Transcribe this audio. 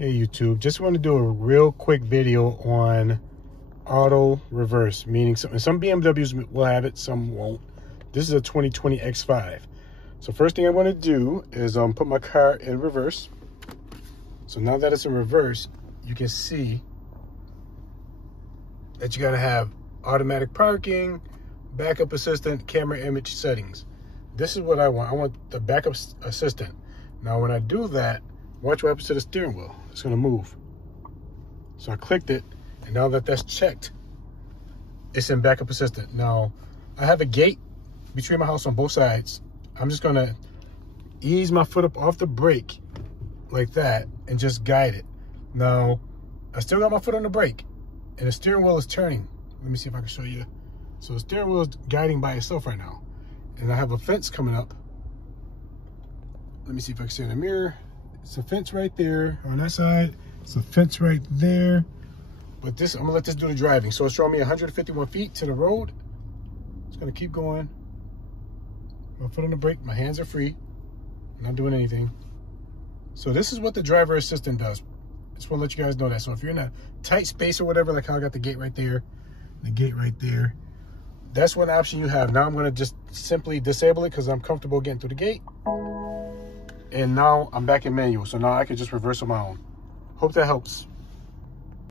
Hey YouTube, just want to do a real quick video on auto reverse, meaning some BMWs will have it, some won't. This is a 2020 X5. So first thing I want to do is put my car in reverse. So now that it's in reverse, you can see that you got to have automatic parking, backup assistant, camera image settings. This is what I want. I want the backup assistant. Now when I do that, watch what happens to the steering wheel. It's gonna move. So I clicked it, and now that that's checked, it's in backup assistant. Now, I have a gate between my house on both sides. I'm just gonna ease my foot up off the brake like that and just guide it. Now, I still got my foot on the brake, and the steering wheel is turning. Let me see if I can show you. So the steering wheel is guiding by itself right now. And I have a fence coming up. Let me see if I can see in the mirror. It's a fence right there on that side. It's a fence right there. But this, I'm gonna let this do the driving. So it's showing me 151 feet to the road. It's gonna keep going. My foot on the brake, my hands are free. I'm not doing anything. So this is what the driver assistant does. Just wanna let you guys know that. So if you're in a tight space or whatever, like how I got the gate right there, the gate right there, that's one option you have. Now I'm gonna just simply disable it because I'm comfortable getting through the gate. And now I'm back in manual, so now I can just reverse on my own. Hope that helps.